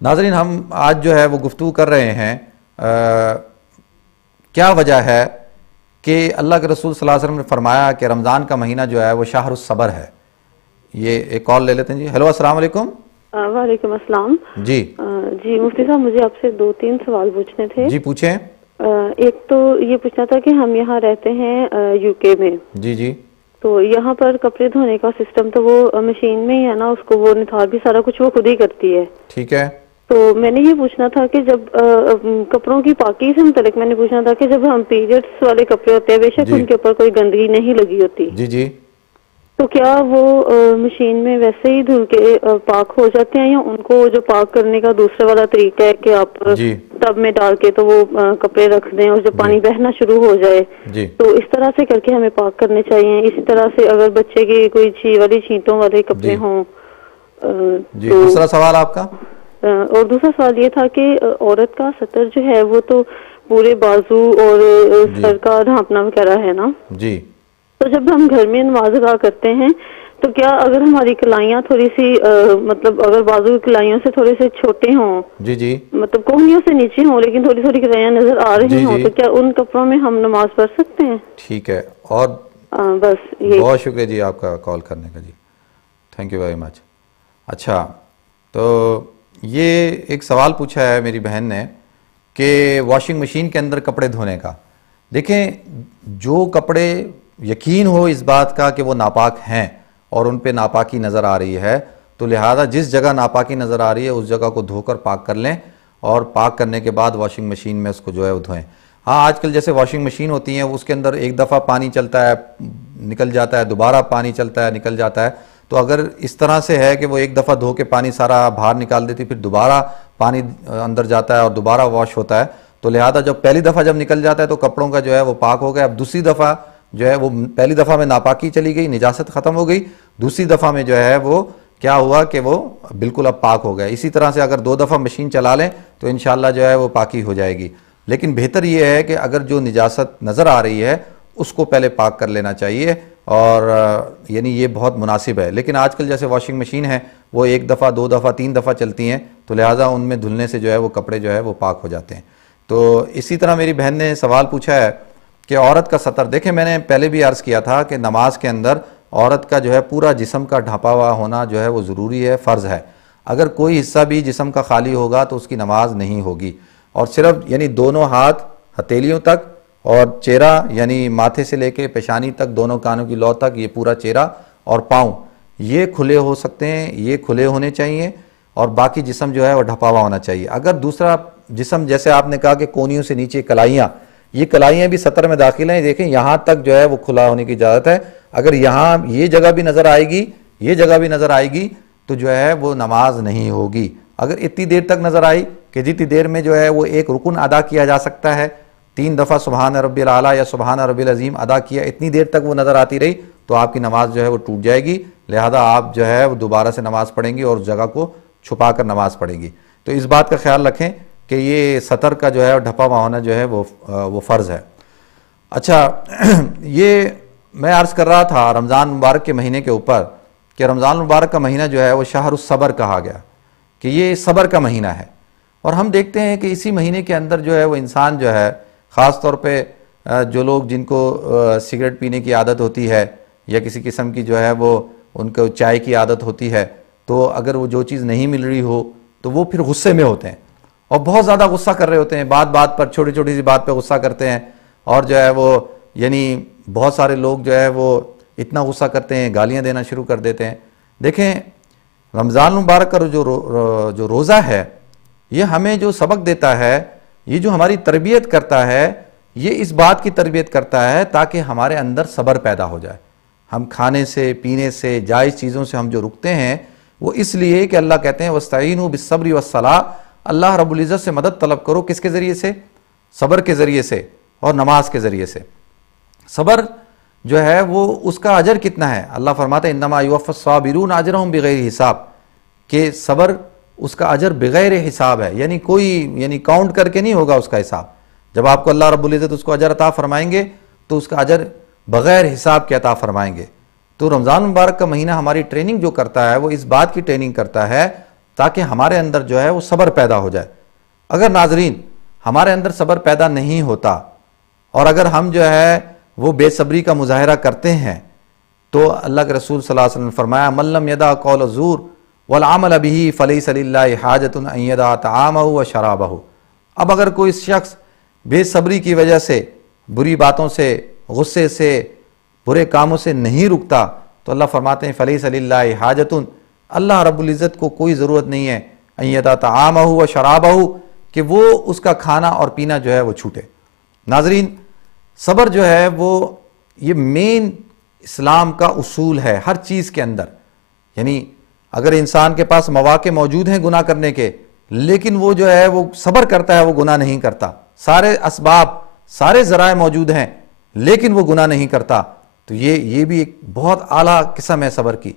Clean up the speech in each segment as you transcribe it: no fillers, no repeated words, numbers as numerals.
ناظرین ہم آج جو ہے وہ گفتگو کر رہے ہیں کیا وجہ ہے کہ اللہ کے رسول صلی اللہ علیہ وسلم نے فرمایا کہ رمضان کا مہینہ جو ہے وہ شہر الصبر ہے. یہ ایک کال لے لیتے ہیں. جی ہیلو السلام علیکم. وعلیکم السلام. جی مفتی صاحب مجھے آپ سے 2-3 سوال پوچھنے تھے. جی پوچھیں. ایک تو یہ پوچھنا تھا کہ ہم یہاں رہتے ہیں یو کے میں. جی جی. تو یہاں پر کپڑے دھونے کا سسٹم تو وہ مشین میں ہی ہے نا, اس کو وہ نتھار بھی سارا کچھ وہ خود ہی کرتی ہے. ٹھیک ہے. تو میں نے یہ پوچھنا تھا کہ جب کپڑوں کی پاکی سے متعلق میں نے پوچھنا تھا کہ جب ہم پیریڈس والے کپڑے ہوتے ہیں بے شک ان کے اوپر کوئی گندگی نہیں لگی ہوتی, جی جی, تو کیا وہ مشین میں ویسے ہی دھل کے پاک ہو جاتے ہیں, یا ان کو جو پاک کرنے کا دوسرا والا طریقہ ہے کہ آپ ٹب میں ڈال کے تو وہ کپڑے رکھ دیں اور جب پانی بہنا شروع ہو جائے تو اس طرح سے کر کے ہمیں پاک کرنے چاہیے. اسی طرح سے اگر بچے کی کوئی والی چھینٹوں والے کپڑے ہوں. دوسرا سوال آپ کا. اور دوسرا سوال یہ تھا کہ عورت کا سطر جو ہے وہ تو پورے بازو اور سر کا ڈھانپنا وغیرہ ہے نا. جی. تو جب ہم گھر میں نماز ادا کرتے ہیں تو کیا اگر ہماری کلائیاں تھوڑی سی مطلب اگر بازو کی کلائیوں سے تھوڑے سے چھوٹے ہوں, جی جی, مطلب کوہنیوں سے نیچے ہوں لیکن تھوڑی تھوڑی کلائیاں نظر آ رہی ہوں, تو کیا ان کپڑوں میں ہم نماز پڑھ سکتے ہیں؟ ٹھیک ہے. اور بس یہ بہت شکریہ جی آپ کا کال کرنے کا. جی تھینک یو ویری مچ. اچھا تو یہ ایک سوال پوچھا ہے میری بہن نے کہ واشنگ مشین کے اندر کپڑے دھونے کا. دیکھیں جو کپڑے یقین ہو اس بات کا کہ وہ ناپاک ہیں اور ان پہ ناپاکی نظر آ رہی ہے, تو لہذا جس جگہ ناپاکی نظر آ رہی ہے اس جگہ کو دھو کر پاک کر لیں, اور پاک کرنے کے بعد واشنگ مشین میں اس کو جو ہے وہ دھوئیں. ہاں آج کل جیسے واشنگ مشین ہوتی ہیں اس کے اندر ایک دفعہ پانی چلتا ہے نکل جاتا ہے, دوبارہ پانی چلتا ہے نکل جاتا ہے. تو اگر اس طرح سے ہے کہ وہ ایک دفعہ دھو کے پانی سارا باہر نکال دیتی پھر دوبارہ پانی اندر جاتا ہے اور دوبارہ واش ہوتا ہے, تو لہذا جب پہلی دفعہ جب نکل جاتا ہے تو کپڑوں کا جو ہے وہ پاک ہو گیا. اب دوسری دفعہ جو ہے وہ پہلی دفعہ میں ناپاکی چلی گئی, نجاست ختم ہو گئی, دوسری دفعہ میں جو ہے وہ کیا ہوا کہ وہ بالکل اب پاک ہو گیا. اسی طرح سے اگر 2 دفعہ مشین چلا لیں تو انشاءاللہ جو ہے وہ پاکی ہو جائے گی. لیکن بہتر یہ ہے کہ اگر جو نجاست نظر آ رہی ہے اس کو پہلے پاک کر لینا چاہیے, اور یعنی یہ بہت مناسب ہے. لیکن آج کل جیسے واشنگ مشین ہے وہ 1 دفعہ 2 دفعہ 3 دفعہ چلتی ہیں, تو لہٰذا ان میں دھلنے سے جو ہے وہ کپڑے جو ہے وہ پاک ہو جاتے ہیں. تو اسی طرح میری بہن نے سوال پوچھا ہے کہ عورت کا سطر. دیکھیں میں نے پہلے بھی عرض کیا تھا کہ نماز کے اندر عورت کا جو ہے پورا جسم کا ڈھانپا ہوا ہونا جو ہے وہ ضروری ہے, فرض ہے. اگر کوئی حصہ بھی جسم کا خالی ہوگا تو اس کی نماز نہیں ہوگی. اور صرف یعنی دونوں ہاتھ ہتھیلیوں تک اور چہرہ یعنی ماتھے سے لے کے پیشانی تک, دونوں کانوں کی لو تک, یہ پورا چہرہ اور پاؤں یہ کھلے ہو سکتے ہیں, یہ کھلے ہونے چاہیے, اور باقی جسم جو ہے وہ ڈھپا ہوا ہونا چاہیے. اگر دوسرا جسم جیسے آپ نے کہا کہ کونیوں سے نیچے کلائیاں, یہ کلائیاں بھی سطر میں داخل ہیں, دیکھیں یہاں تک جو ہے وہ کھلا ہونے کی اجازت ہے. اگر یہاں یہ جگہ بھی نظر آئے گی, یہ جگہ بھی نظر آئے گی, تو جو ہے وہ نماز نہیں ہوگی. اگر اتنی دیر تک نظر آئی کہ جتنی دیر میں جو ہے وہ ایک رکن ادا کیا جا سکتا ہے, 3 دفعہ سبحان ربی الاعلیٰ یا سبحان ربی العظیم ادا کیا, اتنی دیر تک وہ نظر آتی رہی تو آپ کی نماز جو ہے وہ ٹوٹ جائے گی. لہذا آپ جو ہے وہ دوبارہ سے نماز پڑھیں گی اور اس جگہ کو چھپا کر نماز پڑھیں گی. تو اس بات کا خیال رکھیں کہ یہ سطر کا جو ہے ڈھپا ہوا ہونا جو ہے وہ فرض ہے. اچھا یہ میں عرض کر رہا تھا رمضان مبارک کے مہینے کے اوپر کہ رمضان مبارک کا مہینہ جو ہے وہ شہر الصبر کہا گیا کہ یہ صبر کا مہینہ ہے. اور ہم دیکھتے ہیں کہ اسی مہینے کے اندر جو ہے وہ انسان جو ہے خاص طور پہ جو لوگ جن کو سگریٹ پینے کی عادت ہوتی ہے یا کسی قسم کی جو ہے وہ ان کو چائے کی عادت ہوتی ہے, تو اگر وہ جو چیز نہیں مل رہی ہو تو وہ پھر غصے میں ہوتے ہیں اور بہت زیادہ غصہ کر رہے ہوتے ہیں, بات بات پر چھوٹی چھوٹی سی بات پہ غصہ کرتے ہیں, اور جو ہے وہ یعنی بہت سارے لوگ جو ہے وہ اتنا غصہ کرتے ہیں گالیاں دینا شروع کر دیتے ہیں. دیکھیں رمضان مبارک کا جو روزہ ہے یہ ہمیں جو سبق دیتا ہے, یہ جو ہماری تربیت کرتا ہے, یہ اس بات کی تربیت کرتا ہے تاکہ ہمارے اندر صبر پیدا ہو جائے. ہم کھانے سے پینے سے جائز چیزوں سے ہم جو رکتے ہیں وہ اس لیے کہ اللہ کہتے ہیں وَاسْتَعِینُوا بِالصَّبْرِ وَالصَّلَاةِ, اللہ رب العزت سے مدد طلب کرو. کس کے ذریعے سے؟ صبر کے ذریعے سے اور نماز کے ذریعے سے. صبر جو ہے وہ اس کا اجر کتنا ہے؟ اللہ فرماتے ہیں انما یوفی الصابرون اجرہم بغیر حساب, کہ صبر اس کا اجر بغیر حساب ہے, یعنی کوئی کاؤنٹ کر کے نہیں ہوگا اس کا حساب. جب آپ کو اللہ رب العزت اس کو اجر عطا فرمائیں گے تو اس کا اجر بغیر حساب کے عطا فرمائیں گے. تو رمضان مبارک کا مہینہ ہماری ٹریننگ جو کرتا ہے وہ اس بات کی ٹریننگ کرتا ہے تاکہ ہمارے اندر جو ہے وہ صبر پیدا ہو جائے. اگر ناظرین ہمارے اندر صبر پیدا نہیں ہوتا اور اگر ہم جو ہے وہ بے صبری کا مظاہرہ کرتے ہیں تو اللہ کے رسول صلی اللہ علیہ وسلم نے فرمایا من لم یدع قول الزور والعمل به فلیس للہ حاجۃ ان یدع طعامہ وشرابہ. اب اگر کوئی شخص بے صبری کی وجہ سے بری باتوں سے غصے سے برے کاموں سے نہیں رکتا تو اللہ فرماتے ہیں فلیس للہ حاجۃ, اللہ رب العزت کو کوئی ضرورت نہیں ہے ان یدع طعامہ وشرابہ کہ وہ اس کا کھانا اور پینا جو ہے وہ چھوٹے. ناظرین صبر جو ہے وہ یہ مین اسلام کا اصول ہے ہر چیز کے اندر. یعنی اگر انسان کے پاس مواقع موجود ہیں گناہ کرنے کے لیکن وہ جو ہے وہ صبر کرتا ہے, وہ گناہ نہیں کرتا, سارے اسباب سارے ذرائع موجود ہیں لیکن وہ گناہ نہیں کرتا, تو یہ بھی ایک بہت اعلیٰ قسم ہے صبر کی.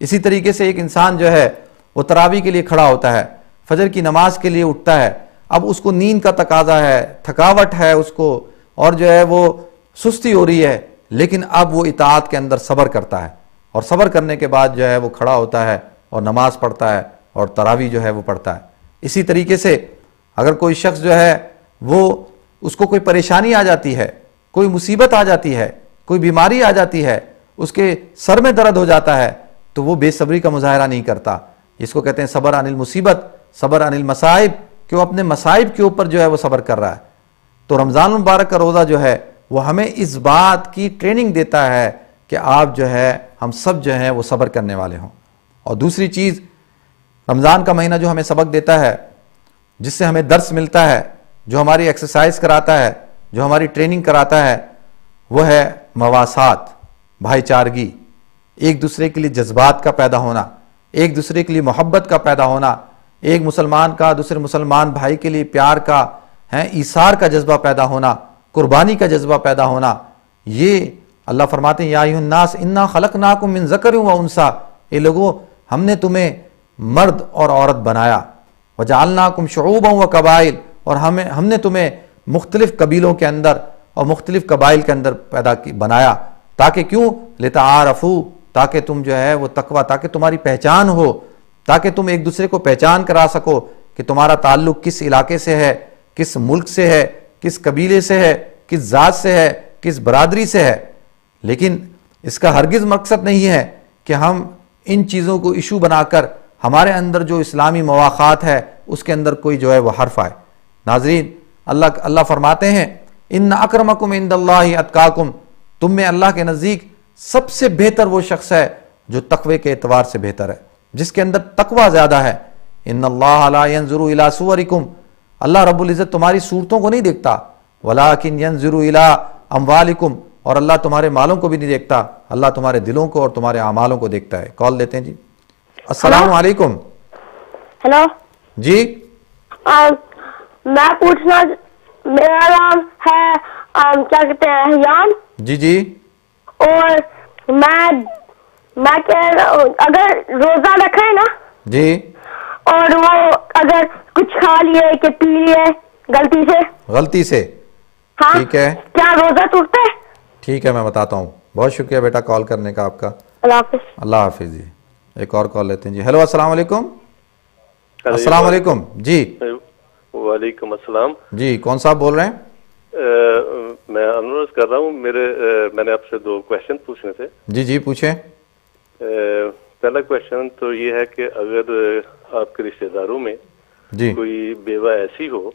اسی طریقے سے ایک انسان جو ہے وہ تراویح کے لیے کھڑا ہوتا ہے, فجر کی نماز کے لیے اٹھتا ہے, اب اس کو نیند کا تقاضا ہے, تھکاوٹ ہے اس کو اور جو ہے وہ سستی ہو رہی ہے, لیکن اب وہ اطاعت کے اندر صبر کرتا ہے اور صبر کرنے کے بعد جو ہے وہ کھڑا ہوتا ہے اور نماز پڑھتا ہے اور تراویح جو ہے وہ پڑھتا ہے. اسی طریقے سے اگر کوئی شخص جو ہے وہ اس کو کوئی پریشانی آ جاتی ہے, کوئی مصیبت آ جاتی ہے, کوئی بیماری آ جاتی ہے, اس کے سر میں درد ہو جاتا ہے تو وہ بے صبری کا مظاہرہ نہیں کرتا. جس کو کہتے ہیں صبر عن المصیبت, صبر عن المصائب, کہ وہ اپنے مصائب کے اوپر جو ہے وہ صبر کر رہا ہے. تو رمضان المبارک کا روزہ جو ہے وہ ہمیں اس بات کی ٹریننگ دیتا ہے کہ آپ جو ہے ہم سب جو ہیں وہ صبر کرنے والے ہوں. اور دوسری چیز رمضان کا مہینہ جو ہمیں سبق دیتا ہے, جس سے ہمیں درس ملتا ہے, جو ہماری ایکسرسائز کراتا ہے, جو ہماری ٹریننگ کراتا ہے, وہ ہے مواسات, بھائی چارگی, ایک دوسرے کے لیے جذبات کا پیدا ہونا, ایک دوسرے کے لیے محبت کا پیدا ہونا, ایک مسلمان کا دوسرے مسلمان بھائی کے لیے پیار کا ایثار کا جذبہ پیدا ہونا, قربانی کا جذبہ پیدا ہونا. یہ اللہ فرماتے ہیں یا ایھا الناس انا خلقناکم من ذکر و انثی, اے لوگوں ہم نے تمہیں مرد اور عورت بنایا, وجعلناکم شعوبا و قبائل, اور ہم نے تمہیں مختلف قبیلوں کے اندر اور مختلف قبائل کے اندر بنایا, تاکہ کیوں لتعارفوا, تاکہ تم جو ہے وہ تقوی, تاکہ تمہاری پہچان ہو, تاکہ تم ایک دوسرے کو پہچان کرا سکو کہ تمہارا تعلق کس علاقے سے ہے, کس ملک سے ہے, کس قبیلے سے ہے, کس ذات سے ہے, کس برادری سے ہے. لیکن اس کا ہرگز مقصد نہیں ہے کہ ہم ان چیزوں کو ایشو بنا کر ہمارے اندر جو اسلامی مواخات ہے اس کے اندر کوئی جو ہے وہ حرف آئے. ناظرین اللہ فرماتے ہیں ان اکرمکم عند اللہ اتقاکم, تم میں اللہ کے نزدیک سب سے بہتر وہ شخص ہے جو تقوی کے اعتبار سے بہتر ہے, جس کے اندر تقوی زیادہ ہے. ان اللہ لا ينظر الى صورکم, اللہ رب العزت تمہاری صورتوں کو نہیں دیکھتا, ولکن ينظر الى اموالکم, اور اللہ تمہارے مالوں کو بھی نہیں دیکھتا, اللہ تمہارے دلوں کو اور تمہارے اعمالوں کو دیکھتا ہے. کال لیتے ہیں جی. السلام علیکم. ہیلو جی میں پوچھنا, میرا نام ہے کیا کہتے ہیں حیان. جی جی. اور میں کہہ رہا ہوں اگر روزہ رکھا ہے نا جی, اور وہ اگر کچھ کھا لیے کہ پی لیے غلطی سے, ہاں ٹھیک ہے, کیا روزہ ٹوٹتا ہے؟ ٹھیک ہے میں بتاتا ہوں. بہت شکریہ بیٹا کال کرنے کا آپ کا. اللہ حافظ. اللہ حافظ جی. ایک اور کال لیتے ہیں جی. ہیلو السلام علیکم. السلام علیکم. جی وعلیکم السلام. جی کون صاحب بول رہے ہیں؟ میں انورز کر رہا ہوں. میں نے آپ سے 2 کویشچن پوچھنے تھے. جی جی پوچھیں. پہلا کویشچن تو یہ ہے کہ اگر آپ کے رشتہ داروں میں جی کوئی بیوہ ایسی ہو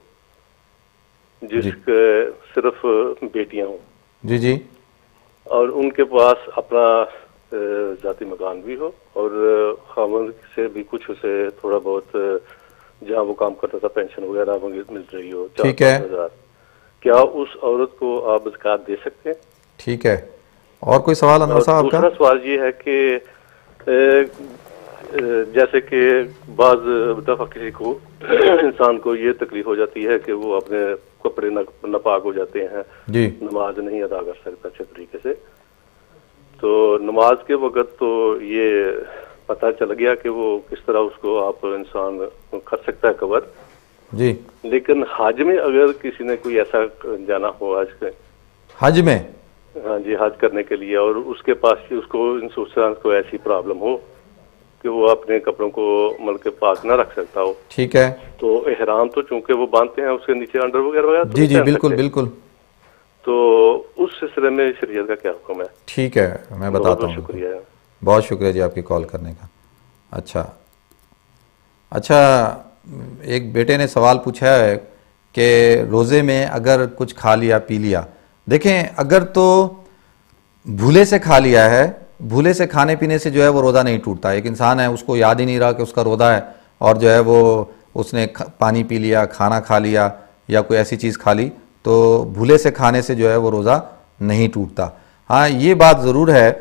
جس کے صرف بیٹیاں ہوں, جی جی, اور ان کے پاس اپنا ذاتی مکان بھی ہو اور خاوند سے بھی کچھ اسے تھوڑا بہت جہاں وہ کام کرتا تھا پینشن وغیرہ مل رہی ہو, ٹھیک ہے, کیا اس عورت کو آپ زکوٰۃ دے سکتے ہیں؟ ٹھیک ہے. اور کوئی سوال انور صاحب کا؟ دوسرا سوال یہ ہے کہ جیسے کہ بعض دفعہ کسی کو انسان کو یہ تکلیف ہو جاتی ہے کہ وہ اپنے کپڑے ناپاک ہو جاتے ہیں, جی, نماز نہیں ادا کر سکتا اچھے طریقے سے, تو نماز کے وقت تو یہ پتہ چل گیا کہ وہ کس طرح اس کو آپ انسان کر سکتا ہے کور, جی, لیکن حج میں اگر کسی نے کوئی ایسا جانا ہو حج میں, ہاں جی, حج کرنے کے لیے, اور اس کے پاس اس کو ایسی پرابلم ہو کہ وہ اپنے کپڑوں کو مطلب کہ پاک نہ رکھ سکتا ہو. ٹھیک ہے. تو احرام تو چونکہ وہ باندھتے ہیں اس کے نیچے انڈر وغیرہ جی جی بالکل بالکل. تو اس سلسلے میں شریعت کا کیا حکم ہے؟ ٹھیک ہے میں بتاتا ہوں. شکریہ. بہت شکریہ جی آپ کی کال کرنے کا. اچھا ایک بیٹے نے سوال پوچھا ہے کہ روزے میں اگر کچھ کھا لیا پی لیا. دیکھیں اگر تو بھولے سے کھا لیا ہے، بھولے سے کھانے پینے سے جو ہے وہ روزہ نہیں ٹوٹتا. ایک انسان ہے اس کو یاد ہی نہیں رہا کہ اس کا روزہ ہے اور جو ہے وہ اس نے پانی پی لیا، کھانا کھا لیا یا کوئی ایسی چیز کھا لی، تو بھولے سے کھانے سے جو ہے وہ روزہ نہیں ٹوٹتا. ہاں یہ بات ضرور ہے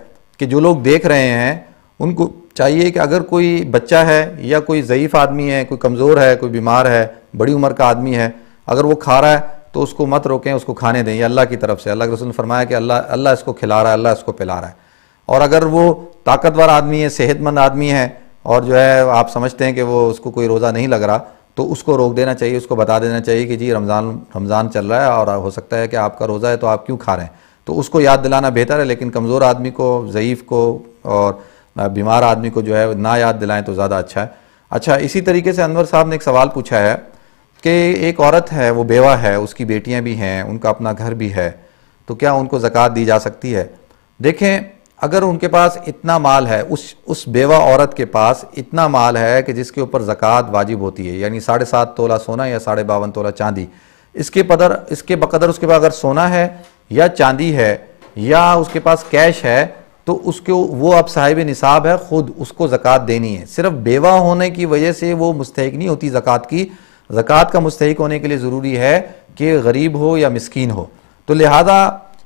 کہ جو لوگ دیکھ رہے ہیں ان کو چاہیے کہ اگر کوئی بچہ ہے یا کوئی ضعیف آدمی ہے، کوئی کمزور ہے، کوئی بیمار ہے، بڑی عمر کا آدمی ہے، اگر وہ کھا رہا ہے تو اس کو مت روکیں، اس کو کھانے دیں. یہ اللہ کی طرف سے، اللہ کے رسول نے فرمایا کہ اللہ اس کو کھلا رہا ہے، اللہ اس کو پلا رہا ہے. اور اگر وہ طاقتور آدمی ہے، صحت مند آدمی ہے اور جو ہے آپ سمجھتے ہیں کہ وہ اس کو کوئی روزہ نہیں لگ رہا، تو اس کو روک دینا چاہیے، اس کو بتا دینا چاہیے کہ جی رمضان چل رہا ہے اور ہو سکتا ہے کہ آپ کا روزہ ہے تو آپ کیوں کھا رہے ہیں. تو اس کو یاد دلانا بہتر ہے. لیکن کمزور آدمی کو، ضعیف کو اور بیمار آدمی کو جو ہے نہ یاد دلائیں تو زیادہ اچھا ہے. اچھا اسی طریقے سے انور صاحب نے ایک سوال پوچھا ہے کہ ایک عورت ہے، وہ بیوہ ہے، اس کی بیٹیاں بھی ہیں، ان کا اپنا گھر بھی ہے، تو کیا ان کو زکوٰۃ دی جا سکتی ہے؟ دیکھیں اگر ان کے پاس اتنا مال ہے، اس بیوہ عورت کے پاس اتنا مال ہے کہ جس کے اوپر زکوٰۃ واجب ہوتی ہے، یعنی 7.5 تولہ سونا یا 52.5 تولہ چاندی، اس کے بقدر اس کے پاس اگر سونا ہے یا چاندی ہے یا اس کے پاس کیش ہے، تو اس کو وہ اب صاحب نصاب ہے، خود اس کو زکوٰۃ دینی ہے. صرف بیوہ ہونے کی وجہ سے وہ مستحق نہیں ہوتی زکوٰۃ کی. زکوٰۃ کا مستحق ہونے کے لیے ضروری ہے کہ غریب ہو یا مسکین ہو. تو لہذا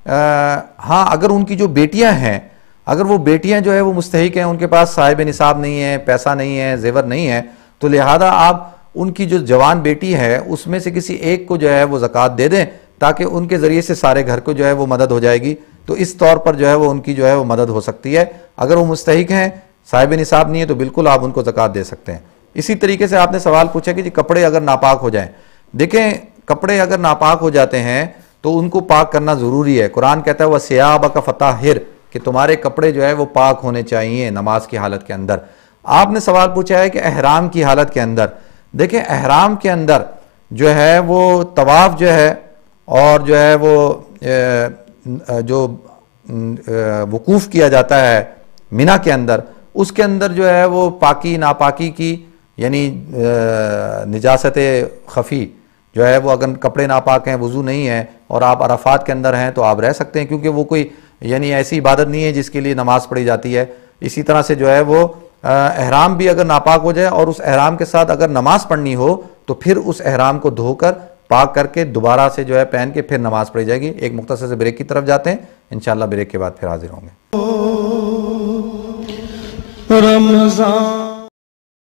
ہاں اگر ان کی جو بیٹیاں ہیں، اگر وہ بیٹیاں جو ہے وہ مستحق ہیں، ان کے پاس صاحب نصاب نہیں ہے، پیسہ نہیں ہے، زیور نہیں ہے، تو لہذا آپ ان کی جو جوان بیٹی ہے اس میں سے کسی ایک کو جو ہے وہ زکوٰۃ دے دیں تاکہ ان کے ذریعے سے سارے گھر کو جو ہے وہ مدد ہو جائے گی. تو اس طور پر جو ہے وہ ان کی جو ہے وہ مدد ہو سکتی ہے. اگر وہ مستحق ہیں، صاحب نصاب نہیں ہے، تو بالکل آپ ان کو زکوٰۃ دے سکتے ہیں. اسی طریقے سے آپ نے سوال پوچھا کہ جی کپڑے اگر ناپاک ہو جائیں. دیکھیں کپڑے اگر ناپاک ہو جاتے ہیں تو ان کو پاک کرنا ضروری ہے. قرآن کہتا ہے وَثِيَابَكَ فَطَهِّرْ کہ تمہارے کپڑے جو ہے وہ پاک ہونے چاہیے نماز کی حالت کے اندر. آپ نے سوال پوچھا ہے کہ احرام کی حالت کے اندر. دیکھیں احرام کے اندر جو ہے وہ طواف جو ہے اور جو ہے وہ جو وقوف کیا جاتا ہے منی کے اندر، اس کے اندر جو ہے وہ پاکی ناپاکی کی، یعنی نجاست خفی جو ہے وہ اگر کپڑے ناپاک ہیں، وضو نہیں ہے اور آپ عرفات کے اندر ہیں تو آپ رہ سکتے ہیں، کیونکہ وہ کوئی یعنی ایسی عبادت نہیں ہے جس کے لیے نماز پڑھی جاتی ہے. اسی طرح سے جو ہے وہ احرام بھی اگر ناپاک ہو جائے اور اس احرام کے ساتھ اگر نماز پڑھنی ہو تو پھر اس احرام کو دھو کر پاک کر کے دوبارہ سے جو ہے پہن کے پھر نماز پڑھی جائے گی. ایک مختصر سے بریک کی طرف جاتے ہیں، انشاءاللہ بریک کے بعد پھر حاضر ہوں گے. رمضان